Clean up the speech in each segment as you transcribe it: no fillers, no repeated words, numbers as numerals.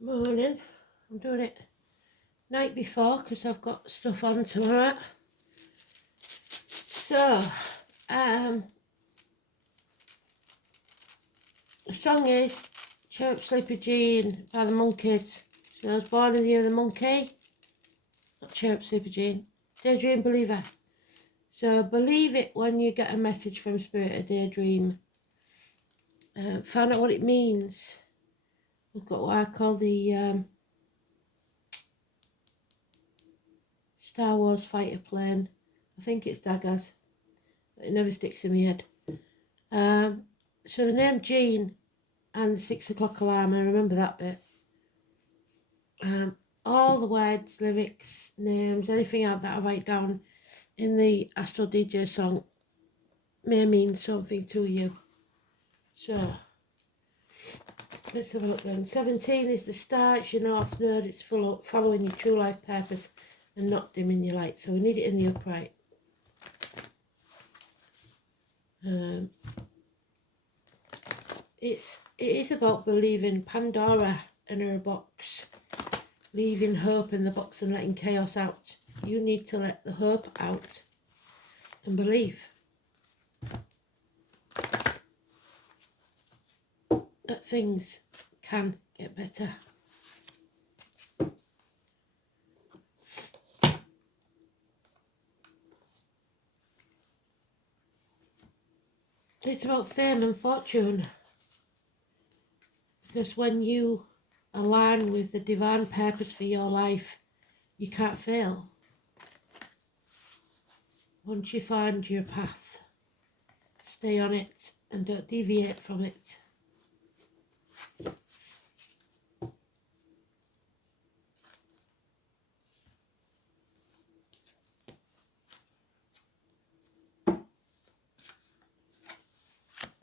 Morning. I'm doing it night before because I've got stuff on tomorrow. So, the song is Chirp Sleepy Jean by the Monkeys. So I was born in the year of the monkey. Not Chirp Sleepy Jean. Daydream Believer. So believe it when you get a message from Spirit or Daydream. Find out what it means. We've got what I call the Star Wars fighter plane. I think it's daggers, but it never sticks in my head. So the name Jean and the 6 o'clock alarm, I remember that bit. All the words, lyrics, names, anything out that I write down in the Astro DJ song may mean something to you. So let's have a look then. 17 is the star, it's your North Node, it's following your true life purpose and not dimming your light. So we need it in the upright. It is about believing Pandora in her box, leaving hope in the box and letting chaos out. You need to let the hope out and believe that things can get better. It's about fame and fortune, because when you align with the divine purpose for your life, you can't fail. Once you find your path, stay on it and don't deviate from it.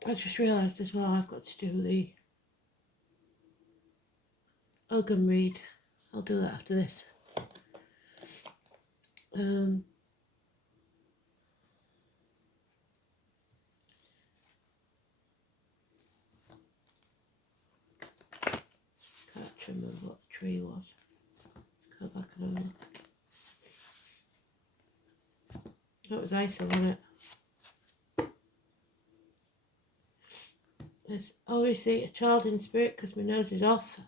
I just realised as well I've got to do the Ogham read. I'll do that after this. Can't remember what the tree was. Let's go back and have a look. That was ISO, wasn't it? There's obviously a child in spirit because my nose is off.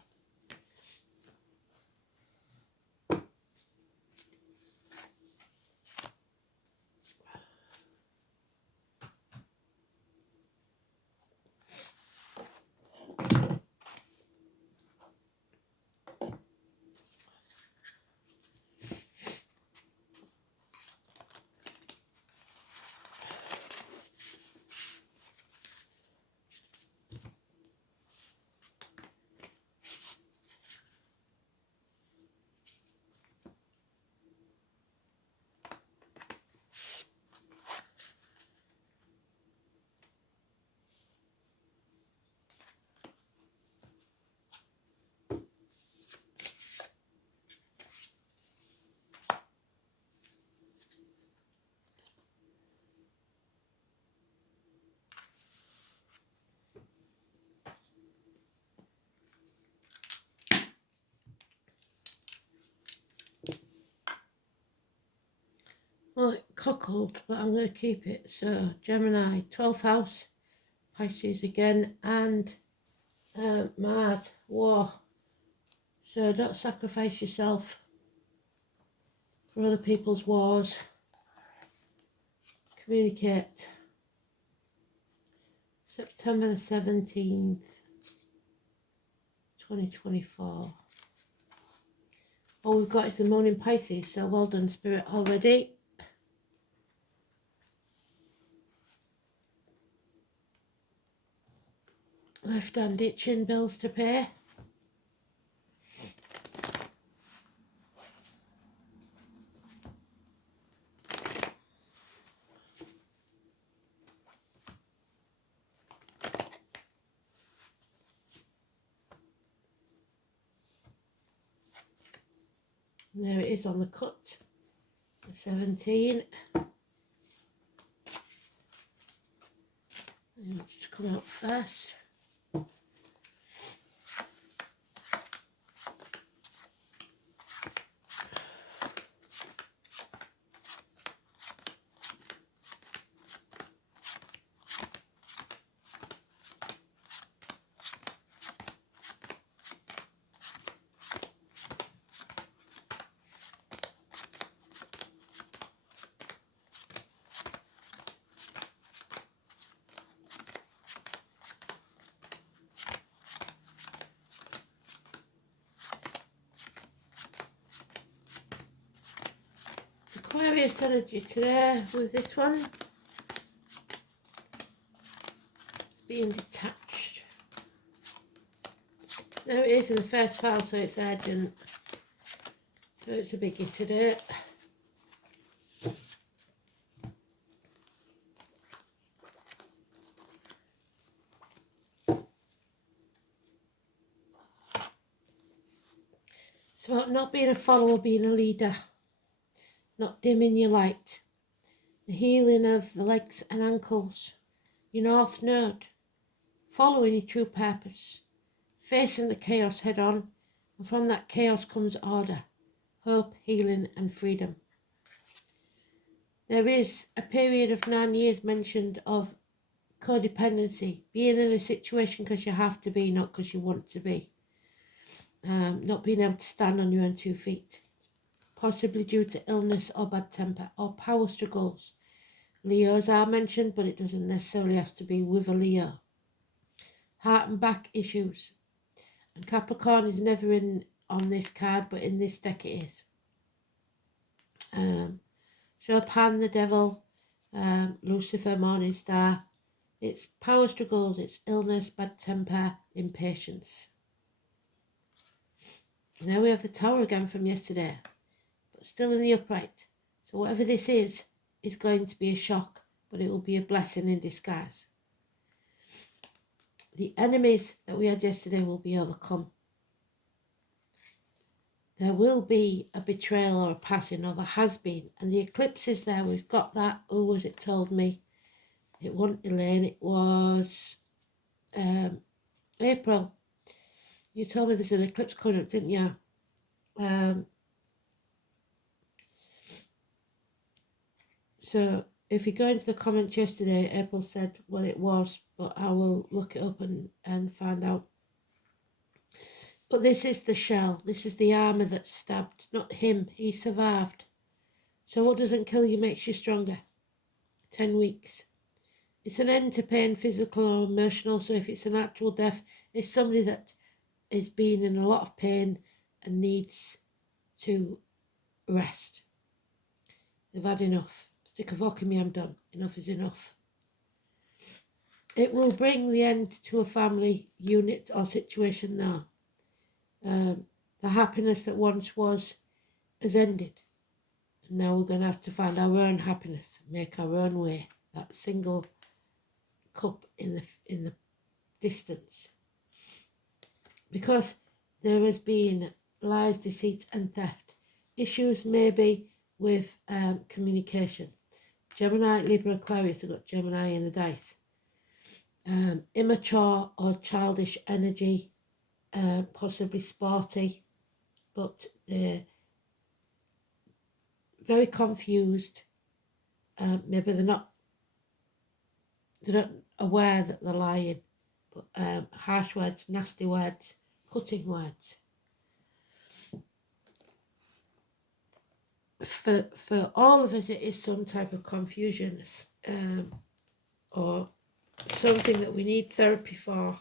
Well, it cuckold, but I'm going to keep it. So, Gemini, 12th house, Pisces again, and Mars, war. So, don't sacrifice yourself for other people's wars. Communicate. September the 17th, 2024. All we've got is the moon in Pisces, so well done, Spirit, already. Left hand itching, bills to pay. And there it is on the cut, the 17. Just come out first. Space energy today with this one. It's being detached. There it is in the first pile, so it's urgent. So it's a biggie today. It's about not being a follower, being a leader. Not dimming your light. The healing of the legs and ankles. Your north node. Following your true purpose. Facing the chaos head on. And from that chaos comes order. Hope, healing and freedom. There is a period of 9 years mentioned of codependency. Being in a situation because you have to be, not because you want to be. Not being able to stand on your own 2 feet. Possibly due to illness or bad temper or power struggles. Leos are mentioned, but it doesn't necessarily have to be with a Leo. Heart and back issues. And Capricorn is never in on this card, but in this deck it is. So Pan, the devil, Lucifer, morning star. It's power struggles, it's illness, bad temper, impatience. And there we have the Tower again from yesterday, but still in the upright. So whatever this is going to be a shock, but it will be a blessing in disguise. The enemies that we had yesterday will be overcome. There will be a betrayal or a passing, or there has been. And the eclipse is there. We've got that. Who was it told me? It wasn't Elaine. It was April. You told me there's an eclipse coming up, didn't you? So if you go into the comments yesterday, April said what it was, but I will look it up and find out. But this is the shell. This is the armour that stabbed, not him. He survived. So what doesn't kill you makes you stronger. 10 weeks. It's an end to pain, physical or emotional. So if it's an actual death, it's somebody that is being in a lot of pain and needs to rest. They've had enough. Stick a fork in me, I'm done. Enough is enough. It will bring the end to a family unit or situation now. The happiness that once was has ended. And now we're going to have to find our own happiness, make our own way. That single cup in the distance. Because there has been lies, deceit and theft. Issues maybe with communication. Gemini, Libra, Aquarius, I've got Gemini in the dice. Immature or childish energy, possibly sporty, but they're very confused. Maybe they're not aware that they're lying, but harsh words, nasty words, cutting words. For all of us, it is some type of confusion or something that we need therapy for.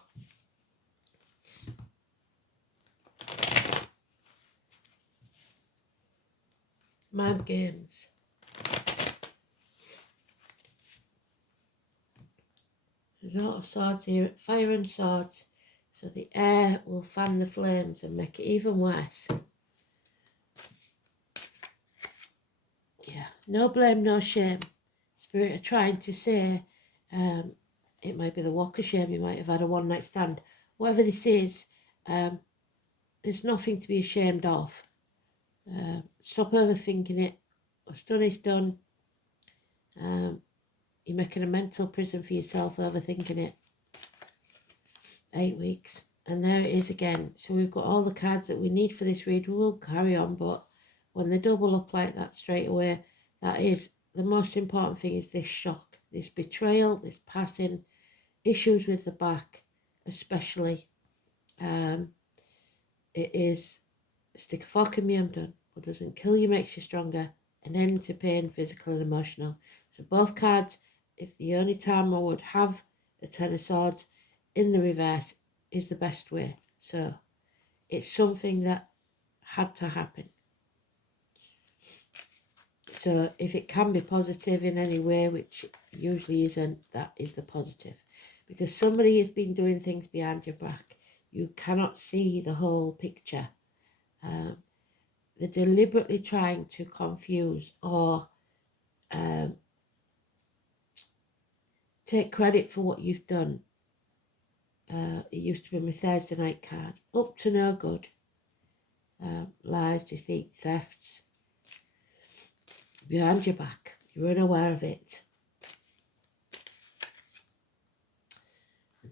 Mind games. There's a lot of swords here, fire and swords, so the air will fan the flames and make it even worse. Yeah, no blame, no shame. Spirit are trying to say, it might be the walk of shame, you might have had a one-night stand. Whatever this is, there's nothing to be ashamed of. Stop overthinking it. What's done is done. You're making a mental prison for yourself overthinking it. 8 weeks. And there it is again. So we've got all the cards that we need for this read. We will carry on, but when they double up like that straight away, that is the most important thing, is this shock, this betrayal, this passing, issues with the back, especially. It is stick a fork in me, I'm done. What doesn't kill you makes you stronger. An end to pain, physical and emotional. So both cards, if the only time I would have the Ten of Swords in the reverse is the best way. So it's something that had to happen. So if it can be positive in any way, which it usually isn't, that is the positive. Because somebody has been doing things behind your back. You cannot see the whole picture. They're deliberately trying to confuse or take credit for what you've done. It used to be my Thursday night card. Up to no good. Lies, deceit, thefts. Behind your back. You're unaware of it.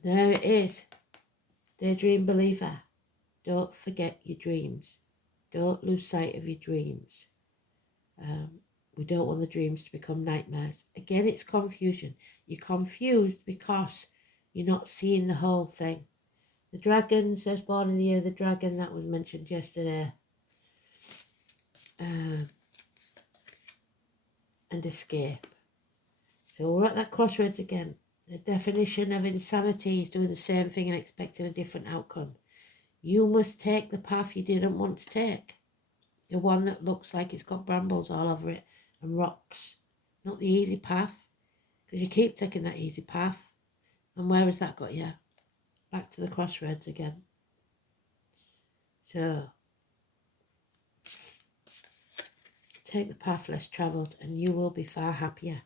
There it is. Daydream believer. Don't forget your dreams. Don't lose sight of your dreams. We don't want the dreams to become nightmares. Again, it's confusion. You're confused because you're not seeing the whole thing. The dragon says born in the year of the dragon. That was mentioned yesterday. And escape. So we're at that crossroads again. The definition of insanity is doing the same thing and expecting a different outcome. You must take the path you didn't want to take. The one that looks like it's got brambles all over it and rocks. Not the easy path. Because you keep taking that easy path. And where has that got you? Back to the crossroads again. So, take the path less travelled and you will be far happier.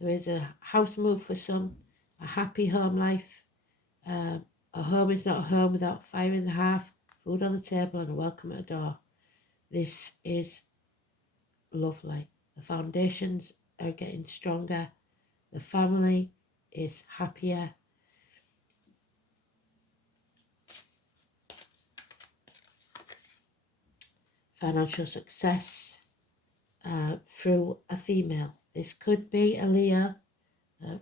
There is a house move for some, a happy home life. A home is not a home without fire in the hearth, food on the table and a welcome at the door. This is lovely. The foundations are getting stronger. The family is happier. Financial success through a female. This could be a Leo,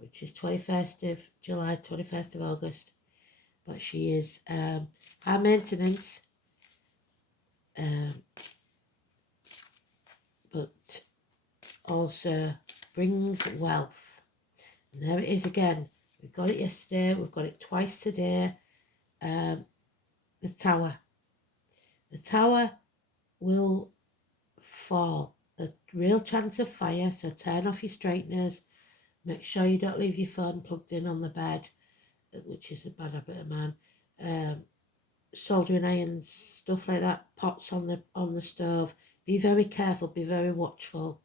which is 21st of July, 21st of August. But she is high maintenance, but also brings wealth. And there it is again. We got it yesterday, we've got it twice today. The Tower. The Tower will fall. A real chance of fire, so turn off your straighteners. Make sure you don't leave your phone plugged in on the bed, which is a bad habit of mine. Soldering irons, stuff like that, pots on the stove. Be very careful, be very watchful.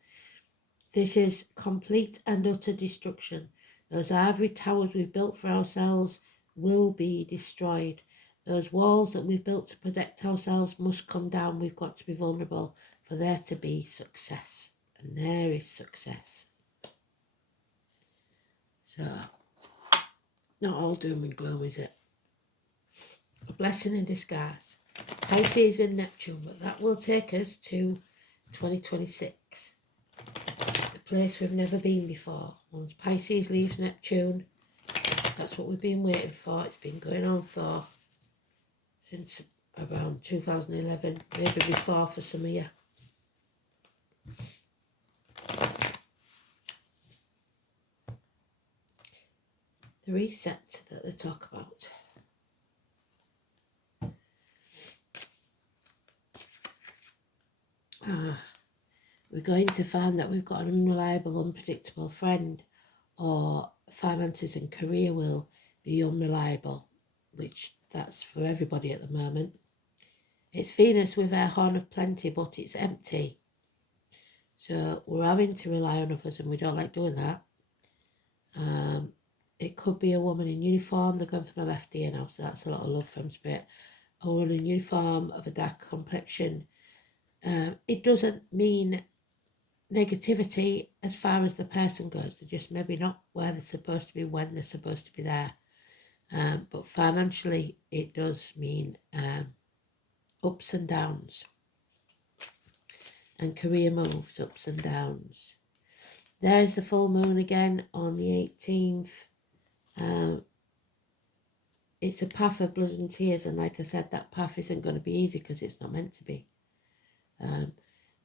This is complete and utter destruction. Those ivory towers we've built for ourselves will be destroyed. Those walls that we've built to protect ourselves must come down. We've got to be vulnerable for there to be success. And there is success. So, not all doom and gloom, is it? A blessing in disguise. Pisces and Neptune, but that will take us to 2026. The place we've never been before. Once Pisces leaves Neptune, that's what we've been waiting for. It's been going on for since around 2011, maybe before for some of you. The reset that they talk about. We're going to find that we've got an unreliable, unpredictable friend, or finances and career will be unreliable, which that's for everybody at the moment. It's Venus with her horn of plenty, but it's empty. So we're having to rely on others and we don't like doing that. It could be a woman in uniform. They're going for my left ear now, so that's a lot of love from Spirit. A woman in uniform of a dark complexion. It doesn't mean negativity as far as the person goes. They're just maybe not where they're supposed to be when they're supposed to be there. But financially, it does mean ups and downs. And career moves, ups and downs. There's the full moon again on the 18th. It's a path of blood and tears, and like I said, that path isn't going to be easy because it's not meant to be.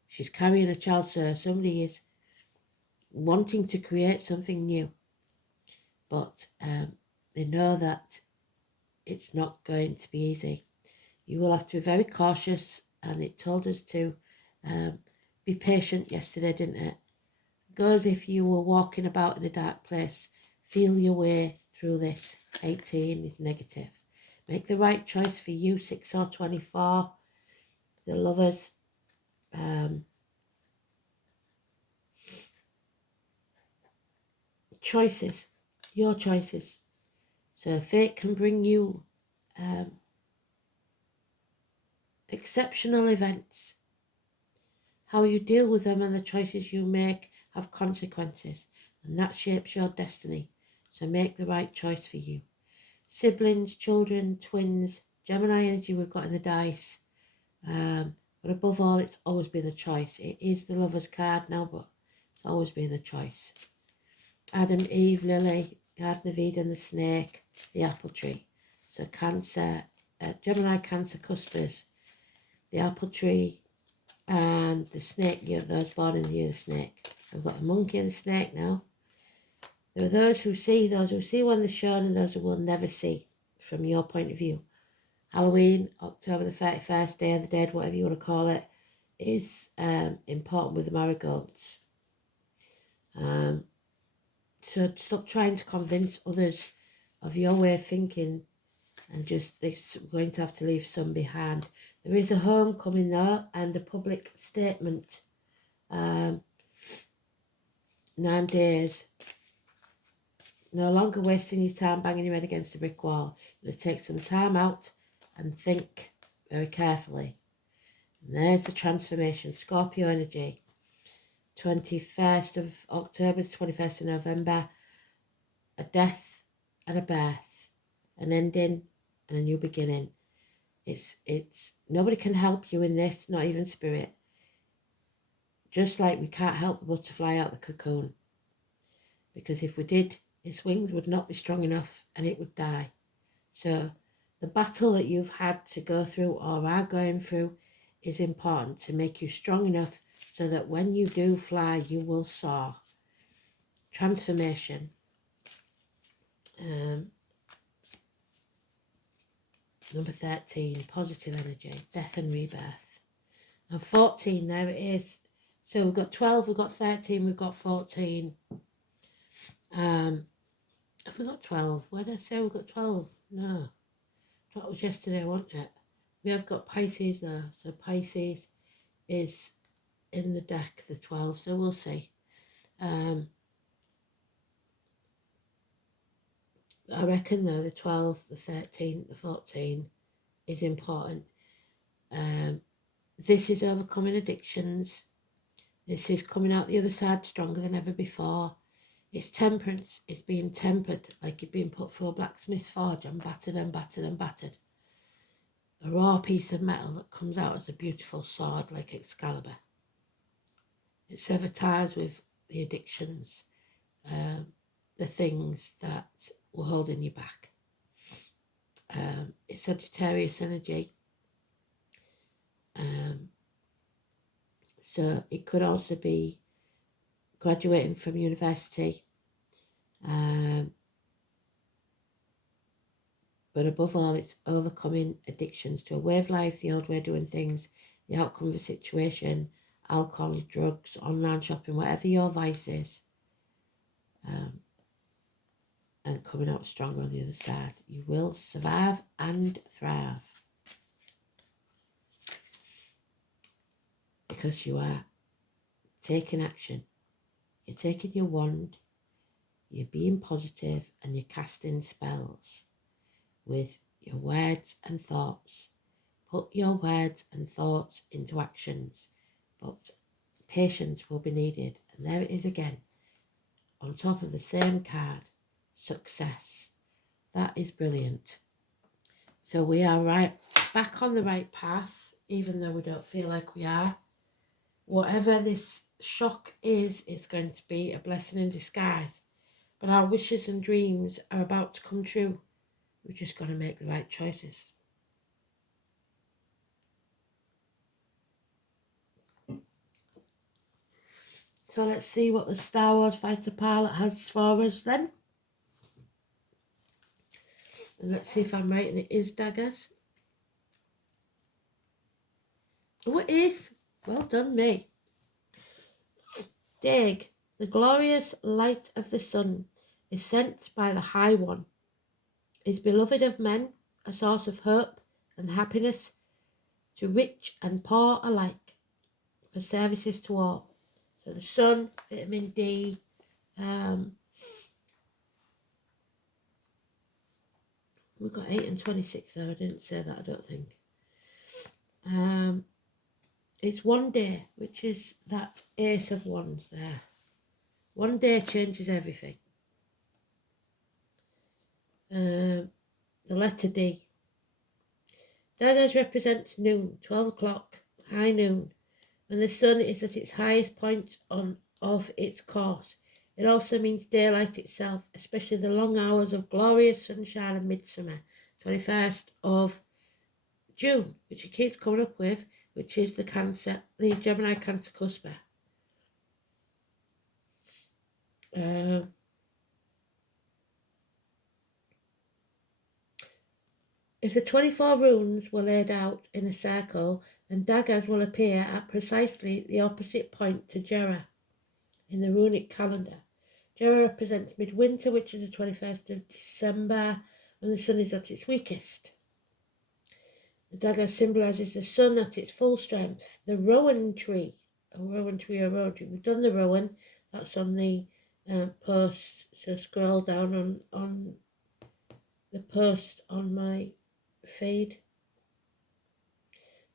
She's carrying a child, so somebody is wanting to create something new, but they know that it's not going to be easy. You will have to be very cautious, and it told us to be patient yesterday, didn't it? Go as if you were walking about in a dark place. Feel your way through this. 18 is negative. Make the right choice for you, 6 or 24. The Lovers. Choices. Your choices. So fate can bring you exceptional events. How you deal with them and the choices you make have consequences, and that shapes your destiny. So make the right choice for you. Siblings, children, twins, Gemini energy we've got in the dice. But above all, it's always been the choice. It is the Lover's card now, but it's always been the choice. Adam, Eve, Lily, Garden of Eden, the snake, the apple tree. So Cancer, Gemini, Cancer, Cuspers, the apple tree, and the snake, those born in the year of the snake. I've got the monkey and the snake now. There are those who see when they're shown, and those who will never see from your point of view. Halloween, October the 31st, Day of the Dead, whatever you want to call it, is important with the marigolds. So stop trying to convince others of your way of thinking, and just this, we're going to have to leave some behind. There is a homecoming though, and a public statement. 9 days. No longer wasting your time banging your head against a brick wall. You're going to take some time out and think very carefully. And there's the transformation. Scorpio energy. 21st of October to 21st of November. A death and a birth. An ending and a new beginning. It's nobody can help you in this, not even spirit. Just like we can't help the butterfly out the cocoon. Because if we did, its wings would not be strong enough and it would die. So the battle that you've had to go through or are going through is important to make you strong enough so that when you do fly, you will soar. Transformation. Number 13, positive energy, death and rebirth. And 14, there it is. So we've got 12, we've got 13, we've got 14. Have we got 12? Where did I say we've got 12? No. That was yesterday, wasn't it? We have got Pisces though. So Pisces is in the deck, the 12. So we'll see. I reckon though the 12, the 13, the 14 is important. This is overcoming addictions. This is coming out the other side stronger than ever before. It's temperance. It's being tempered like you're being put through a blacksmith's forge and battered and battered and battered. A raw piece of metal that comes out as a beautiful sword like Excalibur. It sever ties with the addictions, the things that were holding you back. It's Sagittarius energy. So it could also be graduating from university. But above all, it's overcoming addictions to a way of life, the old way of doing things, the outcome of a situation, alcohol, drugs, online shopping, whatever your vice is, and coming out stronger on the other side. You will survive and thrive. Because you are taking action. You're taking your wand, you're being positive, and you're casting spells with your words and thoughts. Put your words and thoughts into actions, but patience will be needed. And there it is again, on top of the same card, success. That is brilliant. So we are right back on the right path, even though we don't feel like we are. Whatever this shock is, it's going to be a blessing in disguise. But our wishes and dreams are about to come true. We've just got to make the right choices. So let's see what the Star Wars fighter pilot has for us then. And let's see if I'm right and it is daggers. Oh, it is. Well done, me. Dag, the glorious light of the sun, is sent by the High One, is beloved of men, a source of hope and happiness to rich and poor alike, for services to all. So the sun, vitamin D, we've got 8 and 26 there. I didn't say that, I don't think. It's one day, which is that Ace of Wands there. One day changes everything. The letter D. Daggers represents noon, 12 o'clock, high noon, when the sun is at its highest point of its course. It also means daylight itself, especially the long hours of glorious sunshine of midsummer, 21st of June, which it keeps coming up with, which is the Gemini Cancer cusp. If the 24 runes were laid out in a circle, then daggers will appear at precisely the opposite point to Jera in the runic calendar. Jera represents midwinter, which is the 21st of December, when the sun is at its weakest. The dagger symbolises the sun at its full strength. The rowan tree, we've done the rowan, that's on the post, so scroll down on the post on my feed.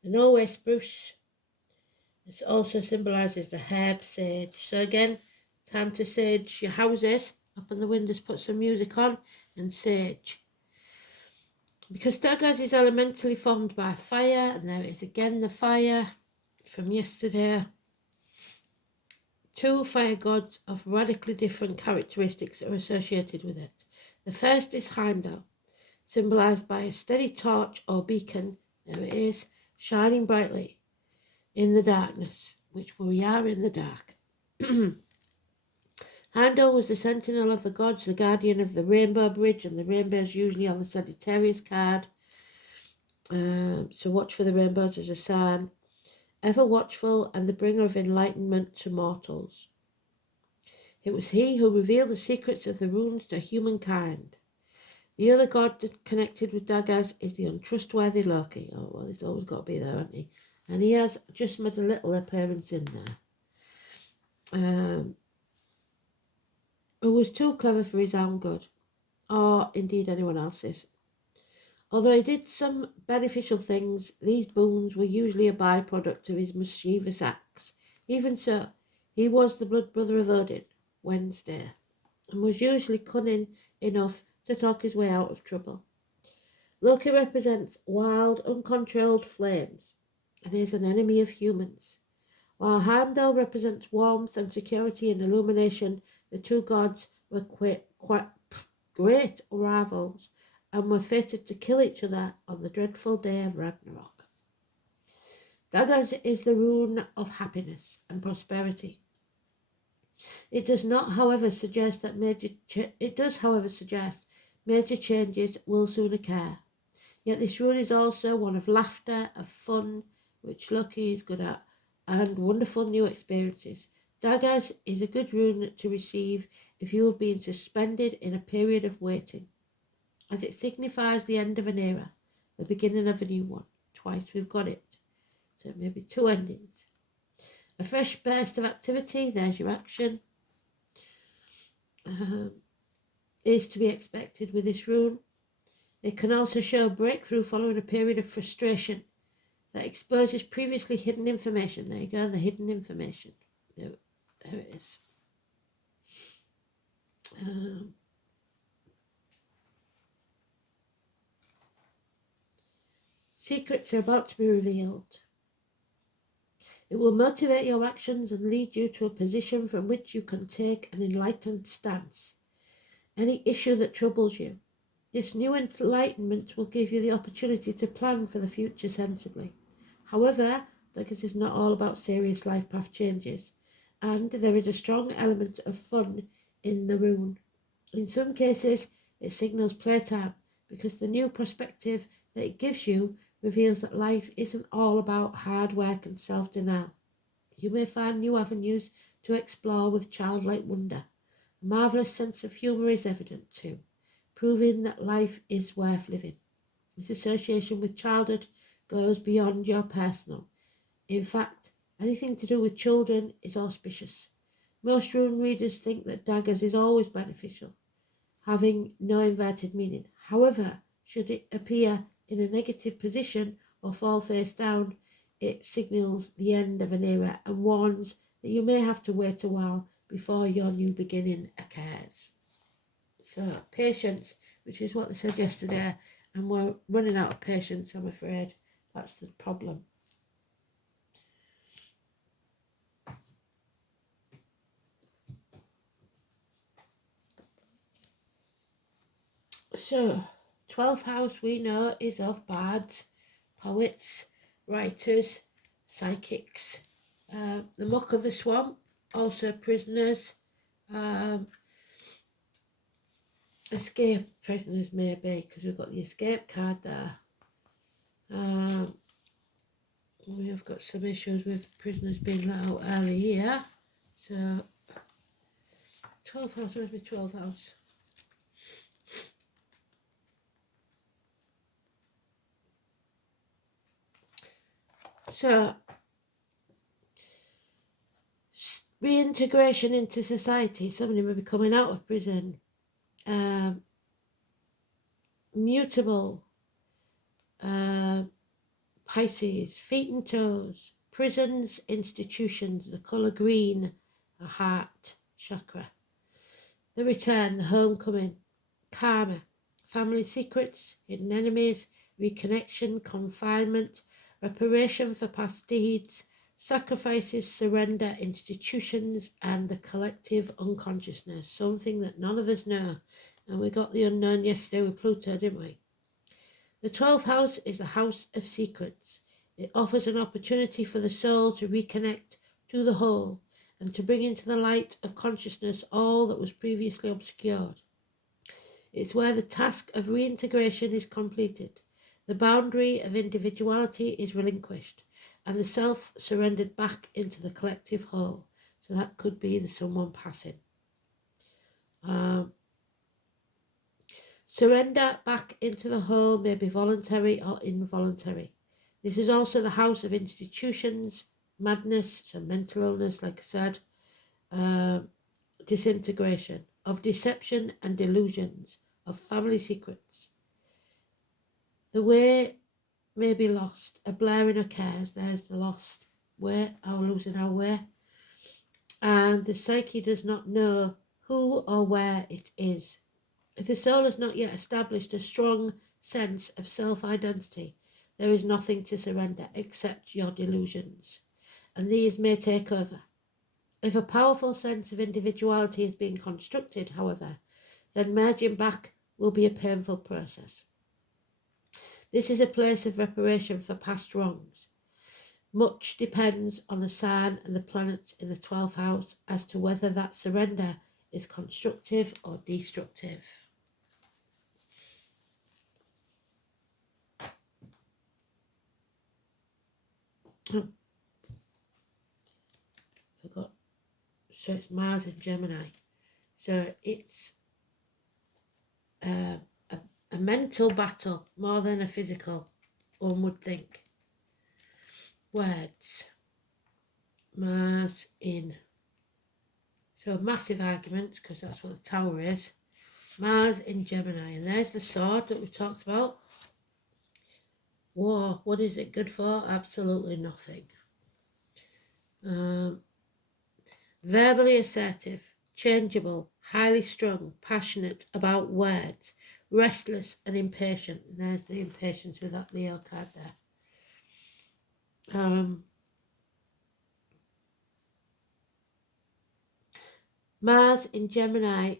The Norway spruce, this also symbolises the herb sage. So again, time to sage your houses. Up on the windows, put some music on and sage. Because daggers is elementally formed by fire, and there is again the fire from yesterday. Two fire gods of radically different characteristics are associated with it. The first is Heimdall, symbolised by a steady torch or beacon, there it is, shining brightly in the darkness, which we are in the dark. Heimdall was the sentinel of the gods, the guardian of the rainbow bridge, and the rainbow is usually on the Sagittarius card. So watch for the rainbows as a sign. Ever watchful and the bringer of enlightenment to mortals. It was he who revealed the secrets of the runes to humankind. The other god connected with daggers is the untrustworthy Loki. Oh, well, he's always got to be there, hasn't he? And he has just made a little appearance in there. Who was too clever for his own good, or indeed anyone else's. Although he did some beneficial things, these boons were usually a byproduct of his mischievous acts. Even so, he was the blood brother of Odin, Wednesday, and was usually cunning enough to talk his way out of trouble. Loki represents wild, uncontrolled flames, and is an enemy of humans. While Heimdall represents warmth and security and illumination, the two gods were quite great rivals and were fated to kill each other on the dreadful day of Ragnarok. Daggers is the rune of happiness and prosperity. It does, however, suggest major changes will soon occur. Yet this rune is also one of laughter, of fun, which Loki is good at, and wonderful new experiences. Daggers is a good rune to receive if you have been suspended in a period of waiting, as it signifies the end of an era, the beginning of a new one. Twice we've got it. So maybe two endings. A fresh burst of activity, there's your action, is to be expected with this rune. It can also show a breakthrough following a period of frustration that exposes previously hidden information. There you go, the hidden information. There it is. Secrets are about to be revealed. It will motivate your actions and lead you to a position from which you can take an enlightened stance. Any issue that troubles you, this new enlightenment will give you the opportunity to plan for the future sensibly. However, this is not all about serious life path changes, and there is a strong element of fun in the rune. In some cases, it signals playtime, because the new perspective that it gives you reveals that life isn't all about hard work and self-denial. You may find new avenues to explore with childlike wonder. A marvellous sense of humour is evident too, proving that life is worth living. This association with childhood goes beyond your personal. In fact, anything to do with children is auspicious. Most rune readers think that daggers is always beneficial, having no inverted meaning. However, should it appear in a negative position or fall face down, it signals the end of an era and warns that you may have to wait a while before your new beginning occurs. So, patience, which is what they said yesterday, and we're running out of patience, I'm afraid. That's the problem. So, 12th house we know is of bards, poets, writers, psychics. The muck of the swamp, also prisoners, escape prisoners maybe, because we've got the escape card there. We've got some issues with prisoners being let out early here. So, 12th house, where's my 12th house? So, reintegration into society, somebody may be coming out of prison, mutable, Pisces, feet and toes, prisons, institutions, the colour green, a heart, chakra. The return, the homecoming, karma, family secrets, hidden enemies, reconnection, confinement, reparation for past deeds, sacrifices, surrender, institutions, and the collective unconsciousness, something that none of us know. And we got the unknown yesterday with Pluto, didn't we? The 12th house is the house of secrets. It offers an opportunity for the soul to reconnect to the whole and to bring into the light of consciousness all that was previously obscured. It's where the task of reintegration is completed, the boundary of individuality is relinquished, and the self surrendered back into the collective whole. So that could be the someone passing. Surrender back into the whole may be voluntary or involuntary. This is also the house of institutions, madness, so mental illness, like I said, disintegration, of deception and delusions, of family secrets. The way may be lost, a blaring occurs, there's the lost way, our losing our way, and the psyche does not know who or where it is. If the soul has not yet established a strong sense of self-identity, there is nothing to surrender except your delusions, and these may take over. If a powerful sense of individuality is being constructed, however, then merging back will be a painful process. This is a place of reparation for past wrongs. Much depends on the sign and the planets in the 12th house as to whether that surrender is constructive or destructive. Forgot. So it's Mars in Gemini. So it's a mental battle more than a physical, one would think. Words. Mars in. So massive arguments, because that's what the Tower is. Mars in Gemini. And there's the sword that we talked about. War. What is it good for? Absolutely nothing. Verbally assertive, changeable, highly strung, passionate about words, restless and impatient. And there's the impatience with that Leo card there. Mars in Gemini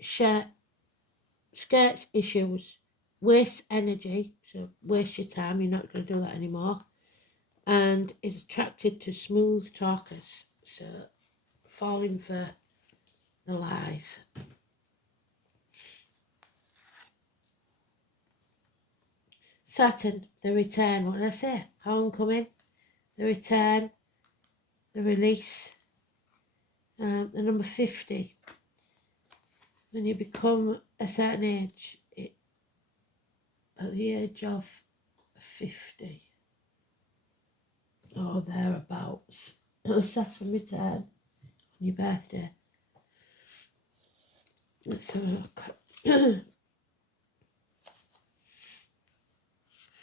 skirts issues, wastes energy, so waste your time, you're not going to do that anymore, and is attracted to smooth talkers, so falling for the lies. Saturn, the return, what did I say? Homecoming, the return, the release, The number 50. When you become a certain age, at the age of 50 or thereabouts, Saturn return on your birthday. Let's have a look.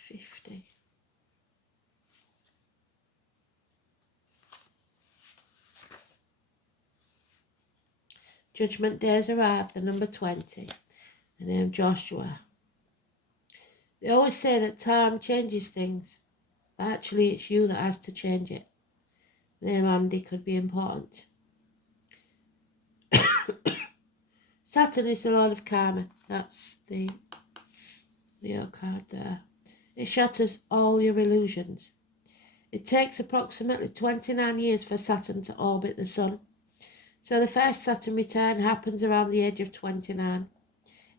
50. Judgment Day's arrived, the number 20. The name Joshua. They always say that time changes things, but actually it's you that has to change it. The name Andy could be important. Saturn is the Lord of Karma. That's the Leo card there. It shatters all your illusions. It takes approximately 29 years for Saturn to orbit the Sun. So the first Saturn return happens around the age of 29.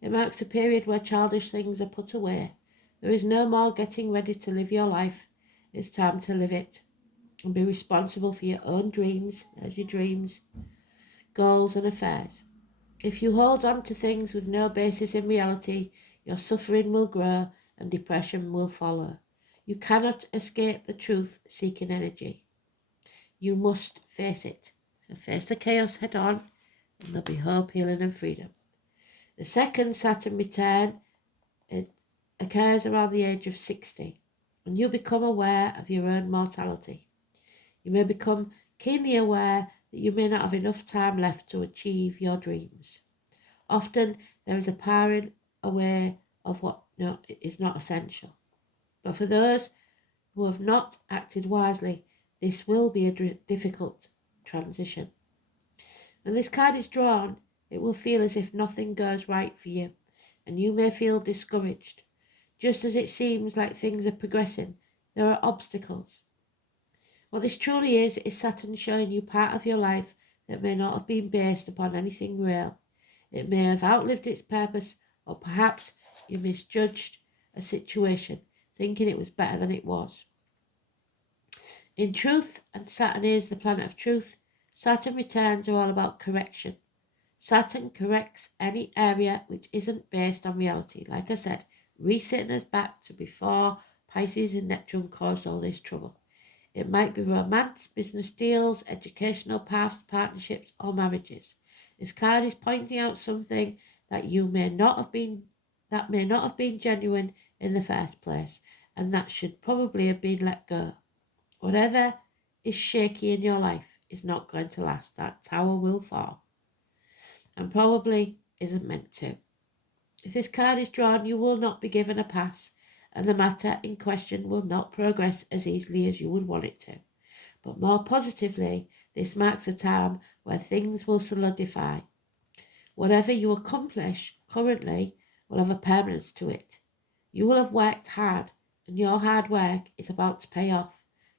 It marks a period where childish things are put away. There is no more getting ready to live your life. It's time to live it and be responsible for your own dreams, as your dreams, goals and affairs. If you hold on to things with no basis in reality, your suffering will grow and depression will follow. You cannot escape the truth-seeking energy. You must face it. So face the chaos head on, and there'll be hope, healing and freedom. The second Saturn return, it occurs around the age of 60, and you become aware of your own mortality. You may become keenly aware that you may not have enough time left to achieve your dreams. Often there is a powering away of what is not essential. But for those who have not acted wisely, this will be a difficult transition. When this card is drawn, it will feel as if nothing goes right for you, and you may feel discouraged. Just as it seems like things are progressing, there are obstacles. What this truly is Saturn showing you part of your life that may not have been based upon anything real. It may have outlived its purpose, or perhaps you misjudged a situation, thinking it was better than it was. In truth, and Saturn is the planet of truth, Saturn returns are all about correction. Saturn corrects any area which isn't based on reality. Like I said, resetting us back to before Pisces and Neptune caused all this trouble. It might be romance, business deals, educational paths, partnerships, or marriages. This card is pointing out something that may not have been genuine in the first place, and that should probably have been let go. Whatever is shaky in your life is not going to last. That tower will fall, and probably isn't meant to. If this card is drawn, you will not be given a pass, and the matter in question will not progress as easily as you would want it to. But more positively, this marks a time where things will solidify. Whatever you accomplish currently will have a permanence to it. You will have worked hard, and your hard work is about to pay off.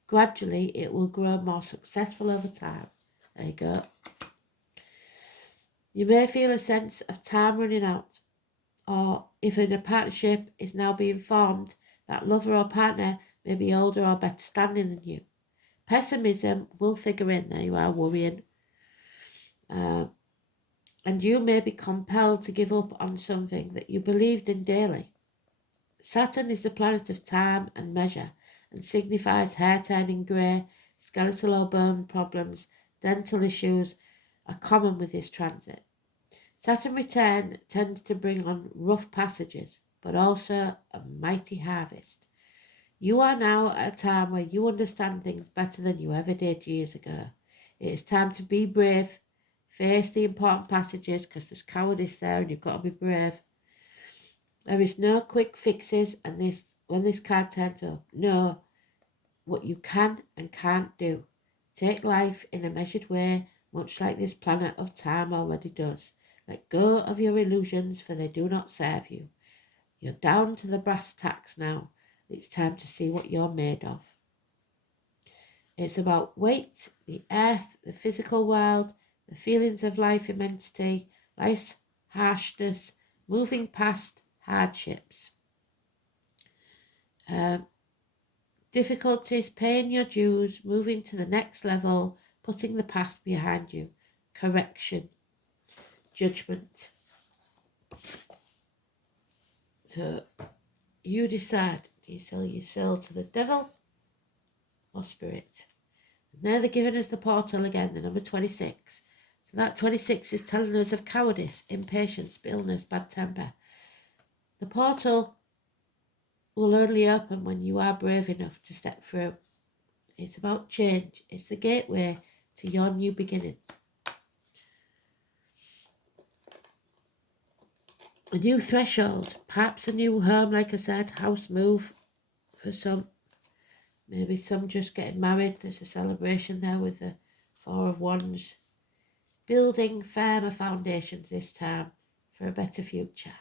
Gradually, it will grow more successful over time. There you go. You may feel a sense of time running out, or if in a partnership is now being formed, that lover or partner may be older or better standing than you. Pessimism will figure in. There you are, worrying. And you may be compelled to give up on something that you believed in daily. Saturn is the planet of time and measure, and signifies hair turning grey, skeletal or bone problems, dental issues are common with this transit. Saturn return tends to bring on rough passages, but also a mighty harvest. You are now at a time where you understand things better than you ever did years ago. It is time to be brave, face the important passages, because there's cowardice there and you've got to be brave. There is no quick fixes, and when this card turns up, know what you can and can't do. Take life in a measured way, much like this planet of time already does. Let go of your illusions, for they do not serve you. You're down to the brass tacks now. It's time to see what you're made of. It's about weight, the earth, the physical world, the feelings of life immensity, life's harshness, moving past hardships. Difficulties, paying your dues, moving to the next level, putting the past behind you. correction, judgment. So you decide, do you sell your soul to the devil or spirit? And there they're giving us the portal again, the number 26. So that 26 is telling us of cowardice, impatience, illness, bad temper. The portal will only open when you are brave enough to step through. It's about change. It's the gateway to your new beginning. A new threshold, perhaps a new home, like I said, house move for some. Maybe some just getting married. There's a celebration there with the Four of Wands. Building firmer foundations this time for a better future.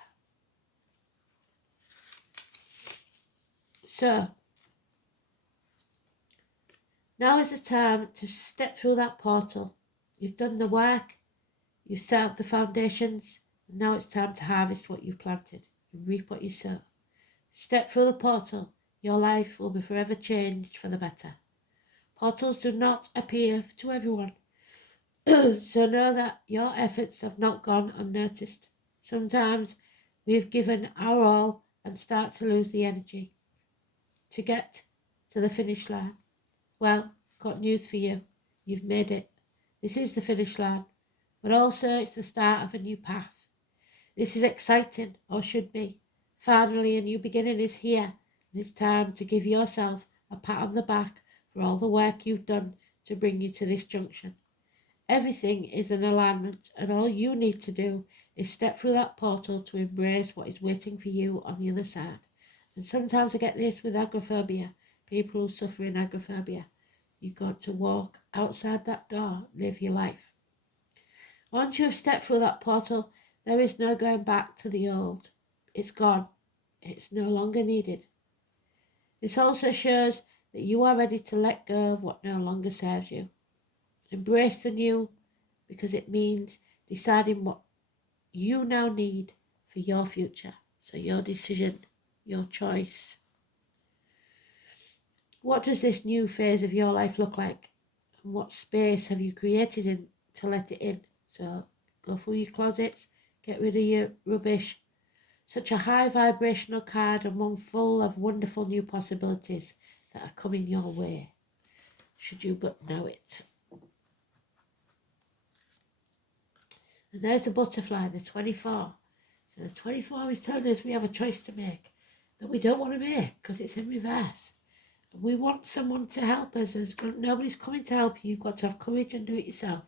So, now is the time to step through that portal. You've done the work, you've set up the foundations, and now it's time to harvest what you've planted and reap what you sow. Step through the portal, your life will be forever changed for the better. Portals do not appear to everyone, so know that your efforts have not gone unnoticed. Sometimes we have given our all and start to lose the energy to get to the finish line. Well, got news for you. You've made it. This is the finish line, but also it's the start of a new path. This is exciting, or should be. Finally, a new beginning is here, and it's time to give yourself a pat on the back for all the work you've done to bring you to this junction. Everything is in alignment, and all you need to do is step through that portal to embrace what is waiting for you on the other side. And sometimes I get this with agoraphobia, people who suffer in agoraphobia. You've got to walk outside that door, live your life. Once you have stepped through that portal, there is no going back to the old. It's gone. It's no longer needed. This also shows that you are ready to let go of what no longer serves you. Embrace the new, because it means deciding what you now need for your future. So your decision, your choice. What does this new phase of your life look like? And what space have you created in to let it in? So go through your closets, get rid of your rubbish. Such a high vibrational card and one full of wonderful new possibilities that are coming your way, should you but know it. And there's the butterfly, the 24. So the 24 is telling us we have a choice to make that we don't want to make because it's in reverse. And we want someone to help us. Nobody's coming to help you. You've got to have courage and do it yourself.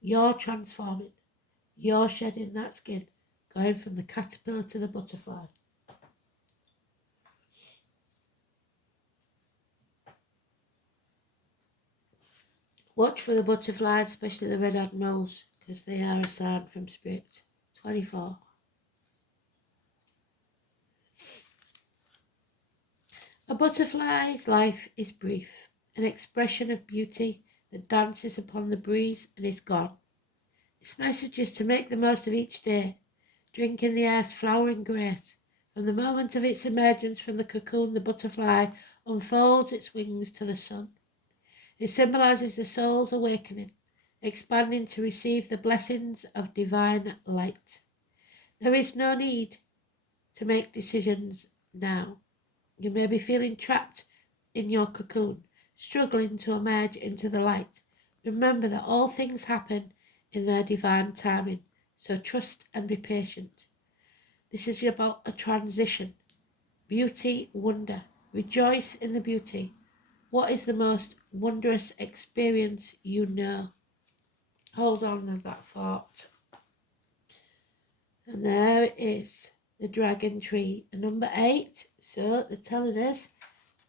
You're transforming. You're shedding that skin, going from the caterpillar to the butterfly. Watch for the butterflies, especially the red admirals, because they are a sign from spirit. 24. A butterfly's life is brief, an expression of beauty that dances upon the breeze and is gone. Its message is to make the most of each day, drink in the earth's flowering grace. From the moment of its emergence from the cocoon, the butterfly unfolds its wings to the sun. It symbolises the soul's awakening, expanding to receive the blessings of divine light. There is no need to make decisions now. You may be feeling trapped in your cocoon, struggling to emerge into the light. Remember that all things happen in their divine timing, so trust and be patient. This is about a transition. Beauty, wonder. Rejoice in the beauty. What is the most wondrous experience you know? Hold on to that thought. And there it is, the dragon tree, number 8. So they're telling us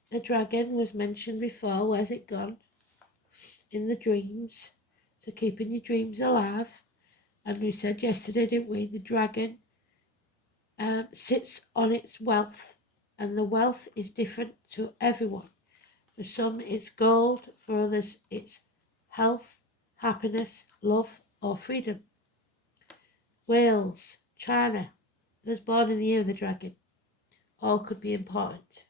the dragon was mentioned before. Where's it gone? In the dreams. So keeping your dreams alive. And we said yesterday, didn't we? The dragon sits on its wealth. And the wealth is different to everyone. For some it's gold, for others it's health, happiness, love or freedom. Wales, China, those born in the year of the dragon, all could be important.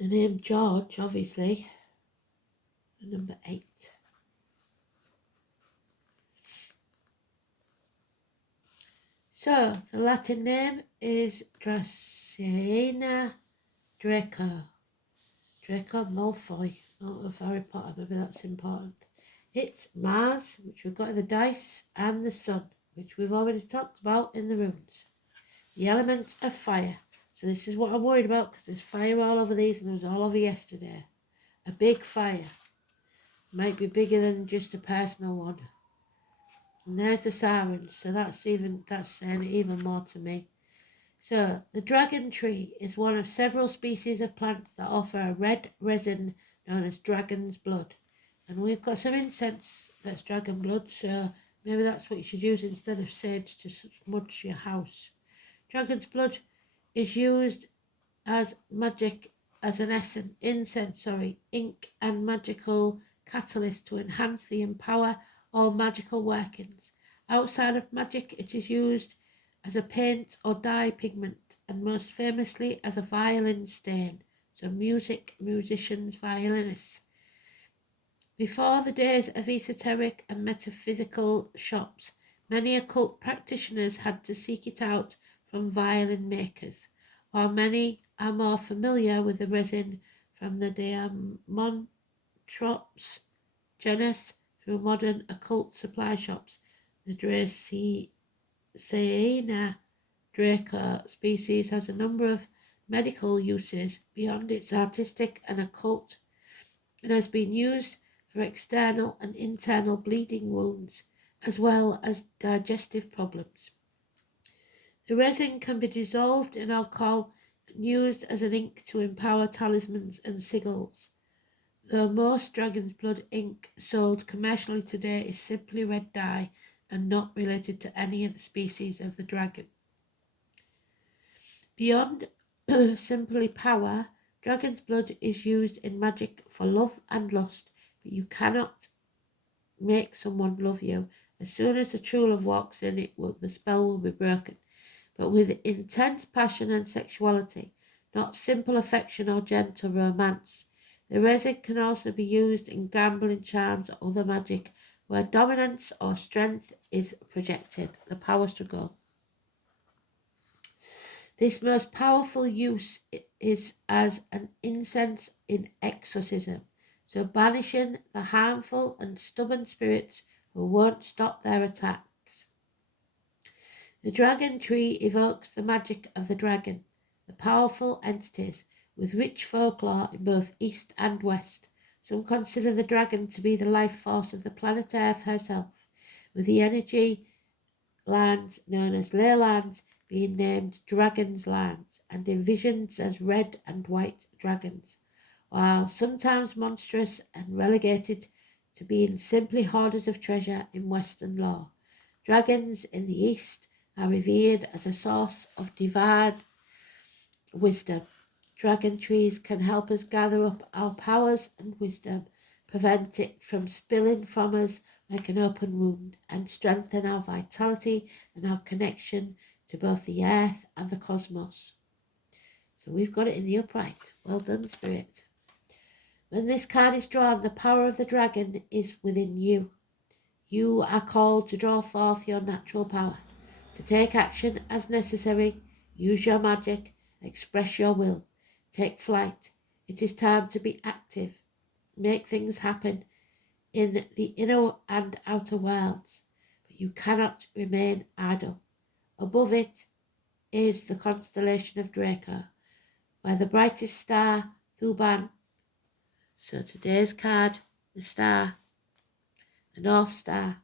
The name George, obviously, and number 8. So, the Latin name is Dracaena Draco. Draco Malfoy, not of Harry Potter, maybe that's important. It's Mars, which we've got in the dice, and the Sun, which we've already talked about in the runes. The element of fire. So this is what I'm worried about, because there's fire all over these, and there was all over yesterday. A big fire. Might be bigger than just a personal one. And there's the sirens, so that's saying even more to me. So, the dragon tree is one of several species of plants that offer a red resin known as dragon's blood. And we've got some incense that's dragon blood, so maybe that's what you should use instead of sage to smudge your house. Dragon's blood is used as ink and magical catalyst to enhance the empower or magical workings. Outside of magic, it is used as a paint or dye pigment, and most famously as a violin stain. So musicians, violinists. Before the days of esoteric and metaphysical shops, many occult practitioners had to seek it out from violin makers, while many are more familiar with the resin from the Diamantrops genus through modern occult supply shops. The Dracaena Draco species has a number of medical uses beyond its artistic and occult, and has been used for external and internal bleeding wounds, as well as digestive problems. The resin can be dissolved in alcohol and used as an ink to empower talismans and sigils. Though most dragon's blood ink sold commercially today is simply red dye and not related to any of the species of the dragon. Beyond simply power, dragon's blood is used in magic for love and lust, but you cannot make someone love you. As soon as the true love walks in, the spell will be broken. But with intense passion and sexuality, not simple affection or gentle romance. The resin can also be used in gambling charms or other magic, where dominance or strength is projected, the power struggle. This most powerful use is as an incense in exorcism, so banishing the harmful and stubborn spirits who won't stop their attacks. The dragon tree evokes the magic of the dragon, the powerful entities with rich folklore in both East and West. Some consider the dragon to be the life force of the planet Earth herself, with the energy lands known as ley lands being named dragon's lands and envisioned as red and white dragons, while sometimes monstrous and relegated to being simply hoarders of treasure in Western lore. Dragons in the East are revered as a source of divine wisdom. Dragon trees can help us gather up our powers and wisdom, prevent it from spilling from us like an open wound, and strengthen our vitality and our connection to both the earth and the cosmos. So we've got it in the upright. Well done, Spirit. When this card is drawn, the power of the dragon is within you. You are called to draw forth your natural power, to take action as necessary, use your magic, express your will, take flight. It is time to be active, make things happen in the inner and outer worlds, but you cannot remain idle. Above it is the constellation of Draco, where the brightest star, Thuban. So today's card, the star, the North Star,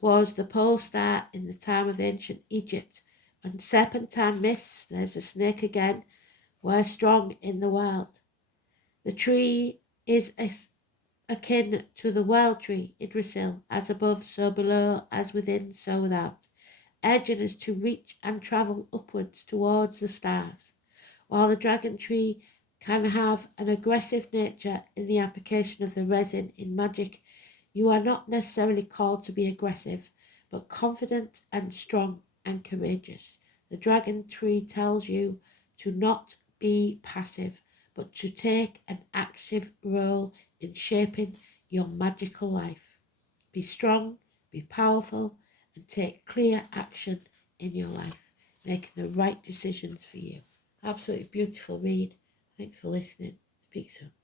was the pole star in the time of ancient Egypt. And serpentine myths, there's a snake again, were strong in the world. The tree is akin to the world tree, Yggdrasil, as above, so below, as within, so without, urging us to reach and travel upwards towards the stars. While the dragon tree can have an aggressive nature in the application of the resin in magic, you are not necessarily called to be aggressive, but confident and strong and courageous. The dragon tree tells you to not be passive, but to take an active role in shaping your magical life. Be strong, be powerful, and take clear action in your life, making the right decisions for you. Absolutely beautiful read. Thanks for listening. Speak soon.